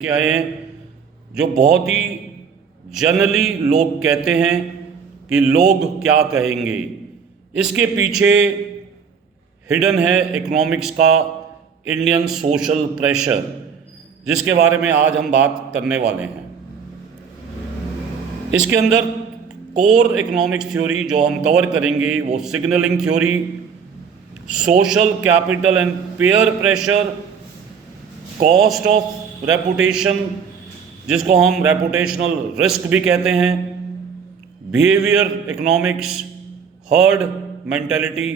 क्या है जो बहुत ही जनरली लोग कहते हैं कि लोग क्या कहेंगे। इसके पीछे हिडन है इकोनॉमिक्स का इंडियन सोशल प्रेशर, जिसके बारे में आज हम बात करने वाले हैं। इसके अंदर कोर इकोनॉमिक्स थ्योरी जो हम कवर करेंगे वो signalling theory, social capital and peer pressure, cost of reputation जिसको हम रेपुटेशनल रिस्क भी कहते हैं, बिहेवियर इकोनॉमिक्स, हर्ड मेंटेलिटी,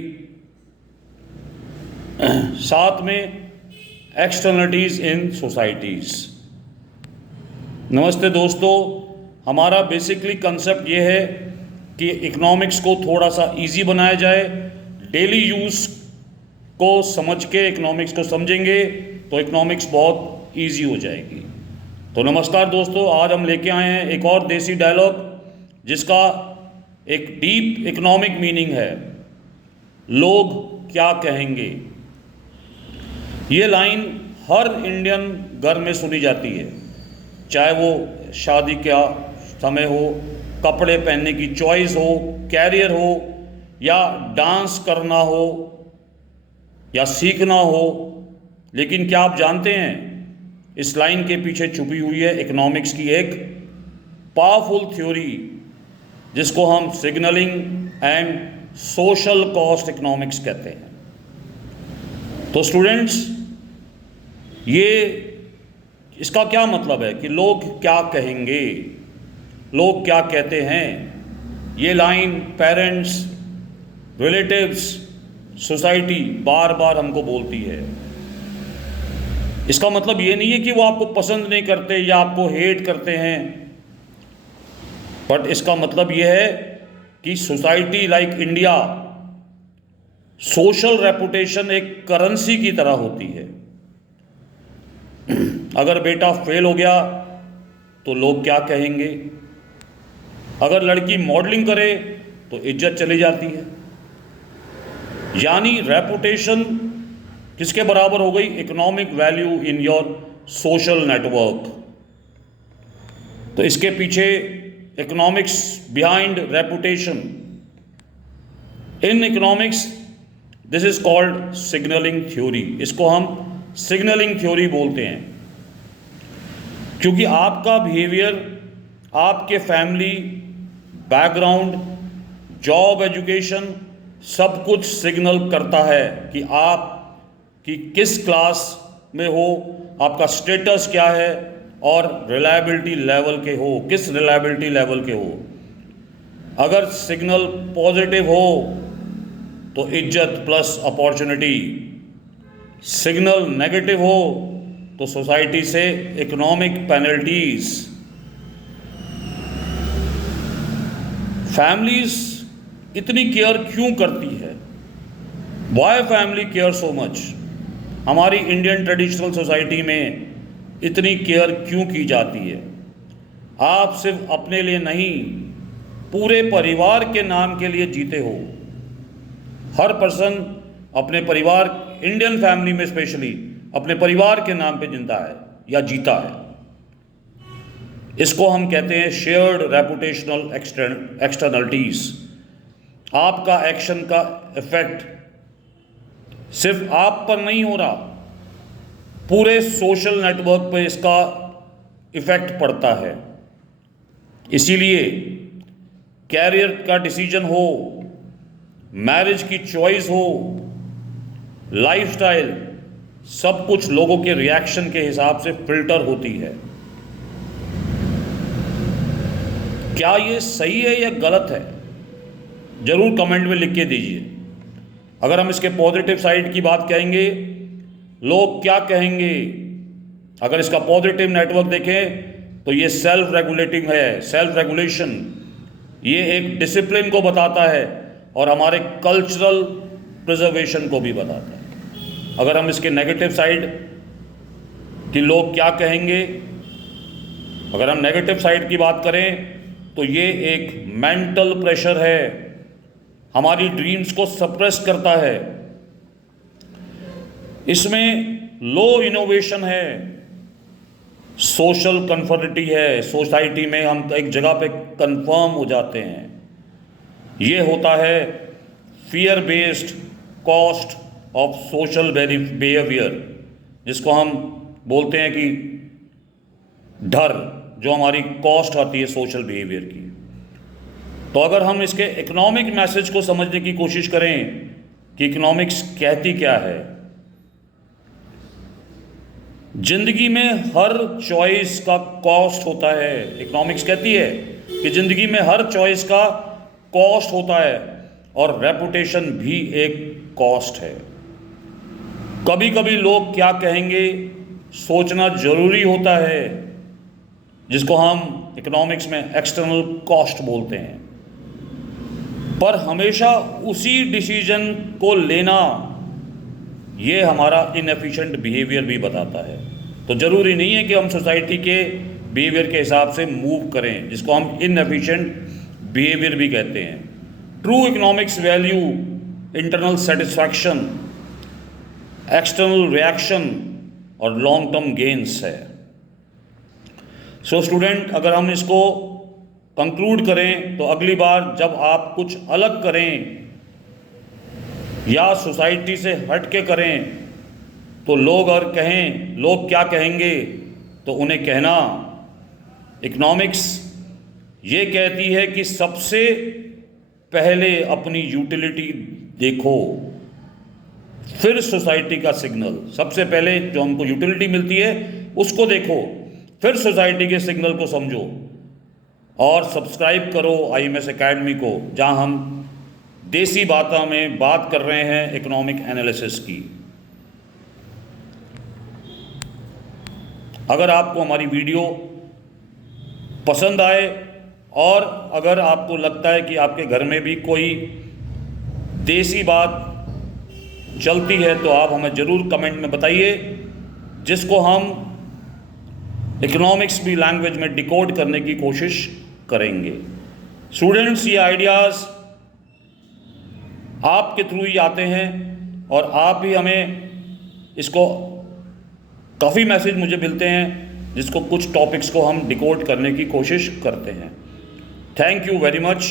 साथ में एक्सटर्नलिटीज इन सोसाइटीज। नमस्ते दोस्तों, हमारा बेसिकली कंसेप्ट ये है कि इकोनॉमिक्स को थोड़ा सा इजी बनाया जाए। डेली यूज़ को समझ के इकोनॉमिक्स को समझेंगे तो इकोनॉमिक्स बहुत इजी हो जाएगी। तो नमस्कार दोस्तों, आज हम लेके आए हैं एक और देसी डायलॉग जिसका एक डीप इकोनॉमिक मीनिंग है, लोग क्या कहेंगे। ये लाइन हर इंडियन घर में सुनी जाती है, चाहे वो शादी का समय हो, कपड़े पहनने की चॉइस हो, कैरियर हो, या डांस करना हो या सीखना हो। लेकिन क्या आप जानते हैं इस लाइन के पीछे छुपी हुई है इकोनॉमिक्स की एक पावरफुल थ्योरी जिसको हम signalling and social cost economics कहते हैं। तो स्टूडेंट्स, ये इसका क्या मतलब है कि लोग क्या कहेंगे, लोग क्या कहते हैं। ये लाइन पेरेंट्स, रिलेटिव्स, सोसाइटी बार बार हमको बोलती है। इसका मतलब ये नहीं है कि वो आपको पसंद नहीं करते या आपको हेट करते हैं, बट इसका मतलब ये है कि society like India, social reputation एक करेंसी की तरह होती है। अगर बेटा फेल हो गया तो लोग क्या कहेंगे, अगर लड़की मॉडलिंग करे तो इज्जत चली जाती है। यानी रेपुटेशन किसके बराबर हो गई? Economic value in your social network. तो इसके पीछे economics behind reputation, in economics this is called signalling theory. इसको हम सिग्नलिंग थ्योरी बोलते हैं क्योंकि आपका बिहेवियर, आपके फैमिली बैकग्राउंड, जॉब, एजुकेशन सब कुछ सिग्नल करता है कि आप कि किस क्लास में हो, आपका स्टेटस क्या है और रिलायबिलिटी लेवल के हो, किस रिलायबिलिटी लेवल के हो। अगर सिग्नल पॉजिटिव हो तो इज्जत प्लस अपॉर्चुनिटी, सिग्नल नेगेटिव हो तो सोसाइटी से इकोनॉमिक पेनल्टीज। फैमिलीज इतनी केयर क्यों करती है? Why family care so much? हमारी इंडियन ट्रेडिशनल सोसाइटी में इतनी केयर क्यों की जाती है? आप सिर्फ अपने लिए नहीं, पूरे परिवार के नाम के लिए जीते हो। हर पर्सन अपने परिवार, इंडियन फैमिली में स्पेशली, अपने परिवार के नाम पे जिंदा है या जीता है। इसको हम कहते हैं शेयर्ड रेपुटेशनल एक्सटर्नलिटीज। आपका एक्शन का इफेक्ट सिर्फ आप पर नहीं हो रहा, पूरे सोशल नेटवर्क पे इसका इफेक्ट पड़ता है। इसीलिए कैरियर का डिसीजन हो, मैरिज की चॉइस हो, लाइफस्टाइल, सब कुछ लोगों के रिएक्शन के हिसाब से फिल्टर होती है। क्या ये सही है या गलत है? जरूर कमेंट में लिख के दीजिए। अगर हम इसके पॉजिटिव साइड की बात कहेंगे, लोग क्या कहेंगे, अगर इसका पॉजिटिव नेटवर्क देखें तो ये सेल्फ रेगुलेटिंग है, सेल्फ रेगुलेशन। ये एक डिसिप्लिन को बताता है और हमारे कल्चरल प्रिजर्वेशन को भी बताता है। अगर हम इसके नेगेटिव साइड कि लोग क्या कहेंगे, अगर हम नेगेटिव साइड की बात करें तो ये एक मेंटल प्रेशर है, हमारी ड्रीम्स को सप्रेस करता है। इसमें लो इनोवेशन है, सोशल कन्फर्मिटी है, सोसाइटी में हम एक जगह पे कंफर्म हो जाते हैं। ये होता है fear based cost of social behaviour, जिसको हम बोलते हैं कि डर, जो हमारी कॉस्ट आती है सोशल बिहेवियर की। तो अगर हम इसके इकोनॉमिक मैसेज को समझने की कोशिश करें कि इकोनॉमिक्स कहती क्या है, जिंदगी में हर चॉइस का कॉस्ट होता है। इकोनॉमिक्स कहती है कि जिंदगी में हर चॉइस का कॉस्ट होता है और रेपुटेशन भी एक कॉस्ट है। कभी कभी लोग क्या कहेंगे सोचना जरूरी होता है, जिसको हम इकोनॉमिक्स में एक्सटर्नल कॉस्ट बोलते हैं। पर हमेशा उसी डिसीजन को लेना, ये हमारा इनएफिशिएंट बिहेवियर भी बताता है। तो ज़रूरी नहीं है कि हम सोसाइटी के बिहेवियर के हिसाब से मूव करें, जिसको हम इनएफिशिएंट बिहेवियर भी कहते हैं। True economics value internal satisfaction, external reaction और लॉन्ग टर्म गेन्स है। सो स्टूडेंट, अगर हम इसको कंक्लूड करें तो अगली बार जब आप कुछ अलग करें या सोसाइटी से हट के करें, तो लोग और कहें लोग क्या कहेंगे, तो उन्हें कहना इकोनॉमिक्स ये कहती है कि सबसे पहले अपनी यूटिलिटी देखो, फिर सोसाइटी का सिग्नल। सबसे पहले जो हमको यूटिलिटी मिलती है उसको देखो, फिर सोसाइटी के सिग्नल को समझो। और सब्सक्राइब करो IMS एकेडमी को, जहां हम देसी बातों में बात कर रहे हैं इकोनॉमिक एनालिसिस की। अगर आपको हमारी वीडियो पसंद आए और अगर आपको लगता है कि आपके घर में भी कोई देसी बात चलती है, तो आप हमें ज़रूर कमेंट में बताइए, जिसको हम इकोनॉमिक्स भी लैंग्वेज में डिकोड करने की कोशिश करेंगे। स्टूडेंट्स, ये आइडियाज़ आपके थ्रू ही आते हैं और आप ही हमें इसको, काफ़ी मैसेज मुझे मिलते हैं जिसको कुछ टॉपिक्स को हम डिकोड करने की कोशिश करते हैं। Thank you very much.